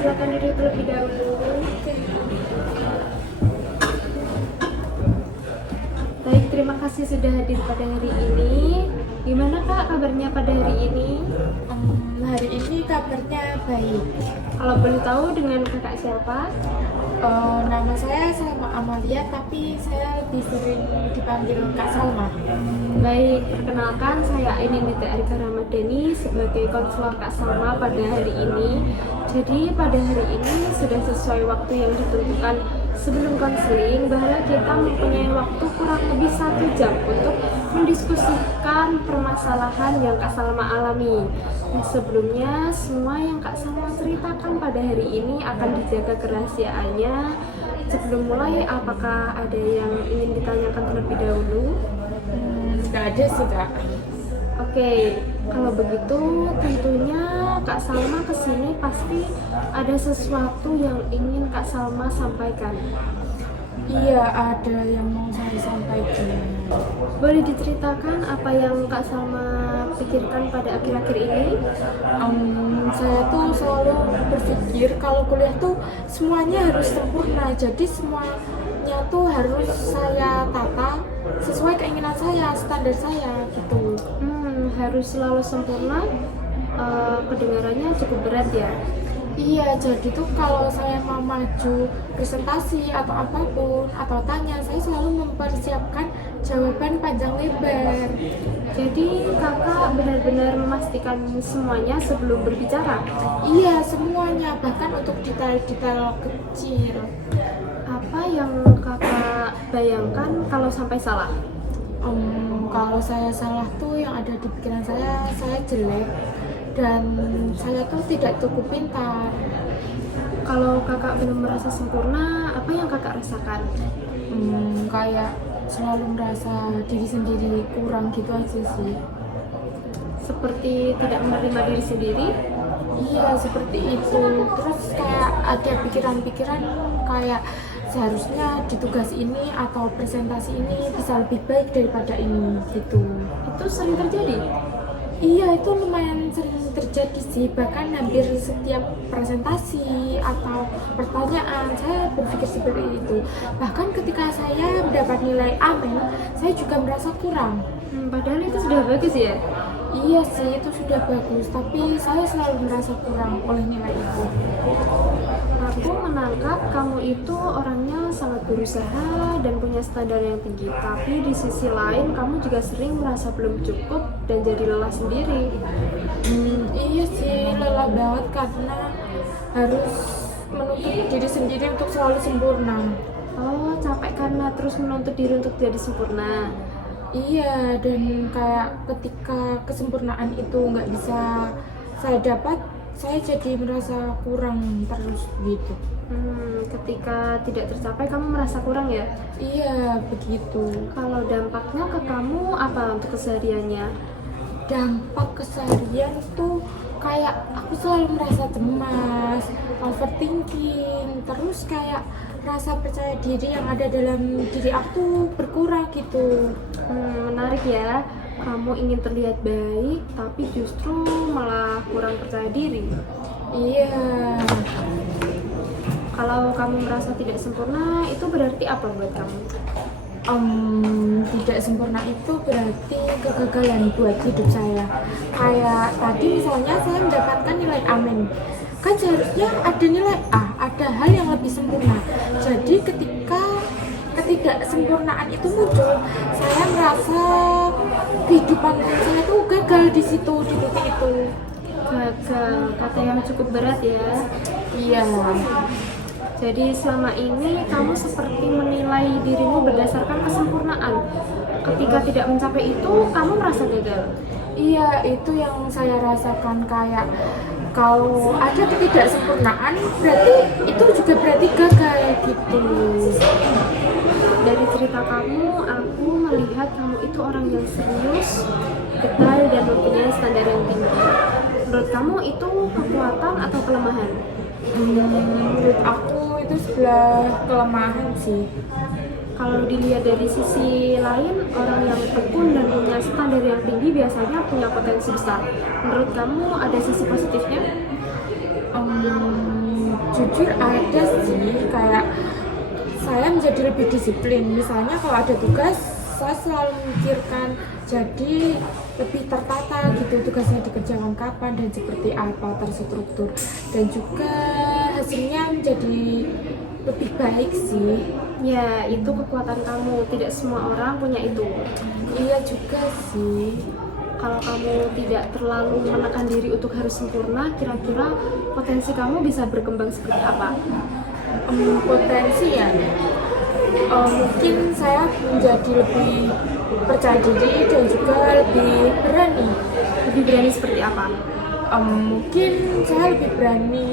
silakan duduk terlebih dahulu. Baik, terima kasih sudah hadir pada hari ini. Gimana Kak kabarnya pada hari ini? Hari ini kabarnya baik. Kalau boleh tahu dengan kakak siapa? Nama saya Salma Amalia, tapi saya lebih sering dipanggil Kak Salma. Baik, perkenalkan saya Aini Nita Erika Ramadhani sebagai konselor Kak Salma pada hari ini. Jadi pada hari ini sudah sesuai waktu yang ditentukan sebelum konseling, bahwa kita mempunyai waktu kurang lebih 1 jam untuk mendiskusikan permasalahan yang Kak Salma alami. Nah, sebelumnya semua yang Kak Salma ceritakan pada hari ini akan dijaga kerahasiaannya. Sebelum mulai, apakah ada yang ingin ditanyakan terlebih dahulu? Nggak ada sih Kak. Oke, kalau begitu tentunya Kak Salma kesini pasti ada sesuatu yang ingin Kak Salma sampaikan. Iya, ada yang mau saya sampaikan. Boleh diceritakan apa yang Kak Salma pikirkan pada akhir-akhir ini? Saya tuh selalu berpikir kalau kuliah tuh semuanya harus sempurna, jadi semuanya tuh harus saya tata sesuai keinginan saya, standar saya gitu. Harus selalu sempurna. Kedengarannya cukup berat ya. Iya, jadi tuh kalau saya mau maju presentasi atau apapun atau tanya, saya selalu mempersiapkan jawaban panjang lebar. Jadi kakak benar-benar memastikan semuanya sebelum berbicara. Iya, semuanya, bahkan untuk detail-detail kecil. Apa yang kakak bayangkan kalau sampai salah? Kalau saya salah tuh yang ada di pikiran saya jelek dan saya tuh tidak cukup pintar. Kalau kakak belum merasa sempurna, apa yang kakak rasakan? Kayak selalu merasa diri sendiri kurang gitu aja sih. Seperti tidak menerima diri sendiri? Iya, seperti itu. Terus kayak ada pikiran-pikiran kayak seharusnya di tugas ini atau presentasi ini bisa lebih baik daripada ini gitu. Itu sering terjadi? Iya, itu lumayan sering terjadi sih. Bahkan hampir setiap presentasi atau pertanyaan saya berpikir seperti itu. Bahkan ketika saya mendapat nilai amin, saya juga merasa kurang. Padahal itu sudah bagus ya? Iya sih, itu sudah bagus, tapi saya selalu merasa kurang oleh nilai itu. Aku menangkap kamu itu orangnya sangat berusaha dan punya standar yang tinggi. Tapi di sisi lain kamu juga sering merasa belum cukup dan jadi lelah sendiri. Iya sih, lelah banget karena harus menuntut diri sendiri untuk selalu sempurna. Oh, capek karena terus menuntut diri untuk jadi sempurna. Iya, dan kayak ketika kesempurnaan itu nggak bisa saya dapat, saya jadi merasa kurang terus gitu. Ketika tidak tercapai kamu merasa kurang ya? Iya, begitu. Kalau dampaknya ke kamu apa untuk kesehariannya? Dampak keseharian tuh kayak aku selalu merasa cemas, overthinking, terus kayak rasa percaya diri yang ada dalam diri aku berkurang gitu. Menarik ya, kamu ingin terlihat baik tapi justru malah kurang percaya diri. Iya. Kalau kamu merasa tidak sempurna, itu berarti apa buat kamu? Tidak sempurna itu berarti kegagalan buat hidup saya. Kayak tadi misalnya saya mendapatkan nilai amin, kan seharusnya ada nilai A, ada hal yang lebih sempurna. Jadi ketika ketidaksempurnaan itu muncul, saya merasa kehidupan saya itu gagal di situ, di titik itu. Gagal, kata yang cukup berat ya. Iya. Jadi selama ini kamu seperti menilai dirimu berdasarkan kesempurnaan. Ketika tidak mencapai itu, kamu merasa gagal. Iya, itu yang saya rasakan, kayak kalau ada ketidaksempurnaan berarti itu juga berarti gagal gitu. Dari cerita kamu, aku melihat kamu itu orang yang serius, detail, dan mempunyai standar yang tinggi. Menurut kamu itu kekuatan atau kelemahan? Menurut aku itu sebelah kelemahan sih. Kalau dilihat dari sisi lain, orang yang tekun dan punya standar yang tinggi biasanya punya potensi besar. Menurut kamu ada sisi positifnya? Jujur ada sih, kayak saya menjadi lebih disiplin. Misalnya kalau ada tugas, saya selalu memikirkan jadi lebih tertata gitu, tugasnya dikerjakan kapan dan seperti apa, terstruktur, dan juga hasilnya menjadi lebih baik sih. Ya, itu kekuatan kamu. Tidak semua orang punya itu. Iya juga sih. Kalau kamu tidak terlalu menekan diri untuk harus sempurna, kira-kira potensi kamu bisa berkembang seperti apa? Potensi ya, mungkin saya menjadi lebih percaya diri dan juga lebih berani. Lebih berani seperti apa? Mungkin saya lebih berani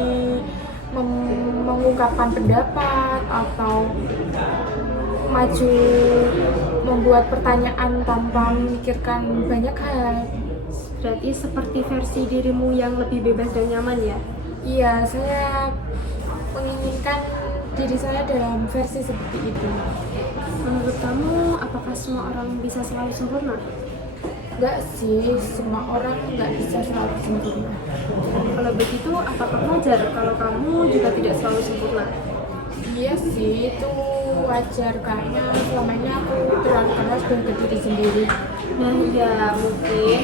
mengungkapkan pendapat atau maju membuat pertanyaan tanpa memikirkan banyak hal. Berarti seperti versi dirimu yang lebih bebas dan nyaman ya? Iya, saya menginginkan diri saya dalam versi seperti itu. Menurut kamu, apakah semua orang bisa selalu sempurna? Enggak sih, semua orang nggak bisa selalu sempurna. Kalau begitu, apakah wajar kalau kamu juga tidak selalu sempurna? Iya sih, itu wajar karena selama ini aku terlalu keras dan ke diri sendiri. Nah ya, mungkin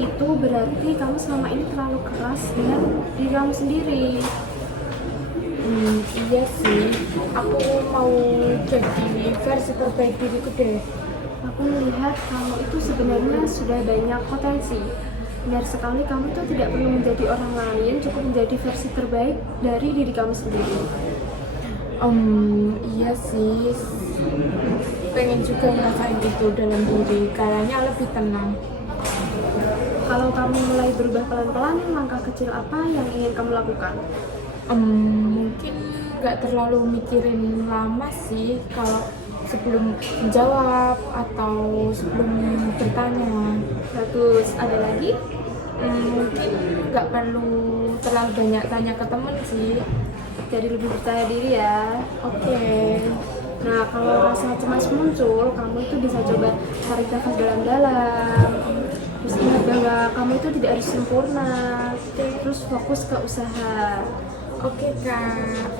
itu berarti kamu selama ini terlalu keras dengan diri kamu sendiri. Iya sih, aku mau jadi versi terbaik diriku deh. Aku melihat kamu itu sebenarnya sudah banyak potensi. Benar sekali, kamu itu tidak perlu menjadi orang lain, cukup menjadi versi terbaik dari diri kamu sendiri. Iya sih, pengen juga ngerasain itu dalam diri, kayaknya lebih tenang. Kalau kamu mulai berubah pelan-pelan, langkah kecil apa yang ingin kamu lakukan? Mungkin nggak terlalu mikirin lama sih kalau sebelum menjawab atau sebelum bertanya. Bagus, ada lagi? Mungkin nggak perlu terlalu banyak tanya ke temen sih. Jadi lebih percaya diri ya. Oke. Nah, kalau rasa cemas muncul, kamu itu bisa coba tarik nafas dalam-dalam. Terus ingat bahwa kamu itu tidak harus sempurna. Terus fokus ke usaha. Oke Kak.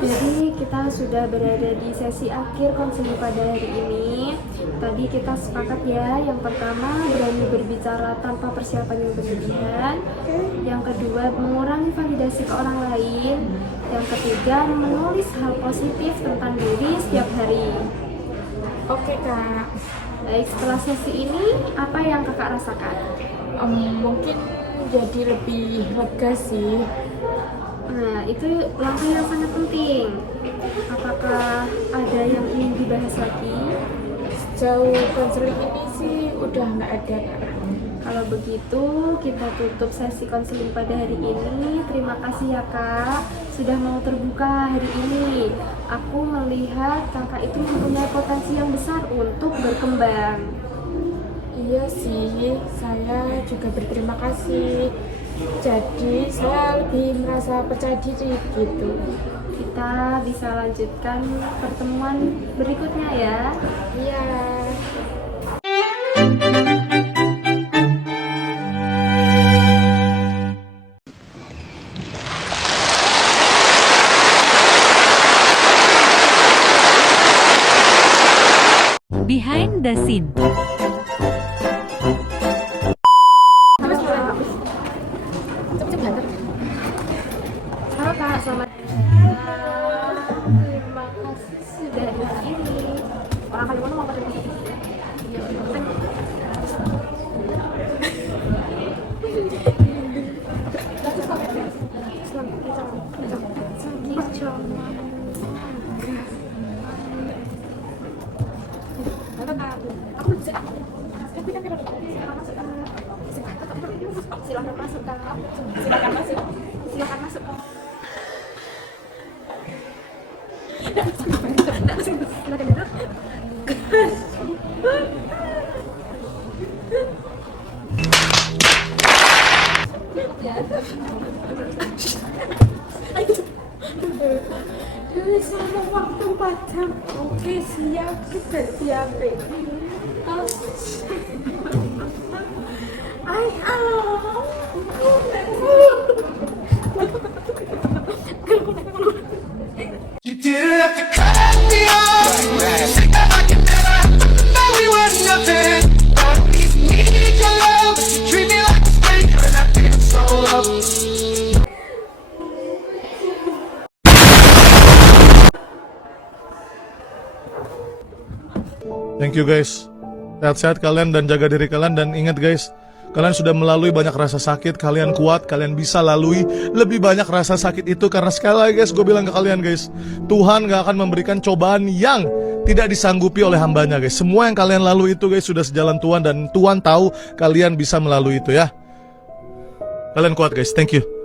Jadi kita sudah berada di sesi akhir konseling pada hari ini. Tadi kita sepakat ya, yang pertama berani berbicara tanpa persiapan yang berlebihan. Yang kedua mengurangi validasi ke orang lain. Yang ketiga menulis hal positif tentang diri setiap hari. Oke Kak. Baik, setelah sesi ini apa yang kakak rasakan? Mungkin jadi lebih lega sih. Nah, itu langkah yang sangat penting. Apakah ada yang ingin dibahas lagi? Sejauh konseling ini sih udah nggak ada Kak. Kalau begitu, kita tutup sesi konseling pada hari ini. Terima kasih ya Kak, sudah mau terbuka hari ini. Aku melihat kakak itu mempunyai potensi yang besar untuk berkembang. Iya sih, saya juga berterima kasih. Jadi saya lebih merasa percaya diri gitu. Kita bisa lanjutkan pertemuan berikutnya ya. Iya. Behind the scene. Halo Kak, selamat. Terima kasih sudah di sini. Orang kali mana mau pada di sini? Silakan masuk Kak. Silakan masuk. Silakan masuk. Silakan duduk. Sama waktu 4 jam. Oke siap, kita siap. Ay, Thank you guys. Sehat-sehat kalian dan jaga diri kalian. Dan ingat guys, kalian sudah melalui banyak rasa sakit. Kalian kuat, kalian bisa lalui lebih banyak rasa sakit itu. Karena sekali lagi guys, gue bilang ke kalian guys, Tuhan gak akan memberikan cobaan yang tidak disanggupi oleh hambanya guys. Semua yang kalian lalui itu guys sudah sejalan Tuhan. Dan Tuhan tahu kalian bisa melalui itu ya. Kalian kuat guys, thank you.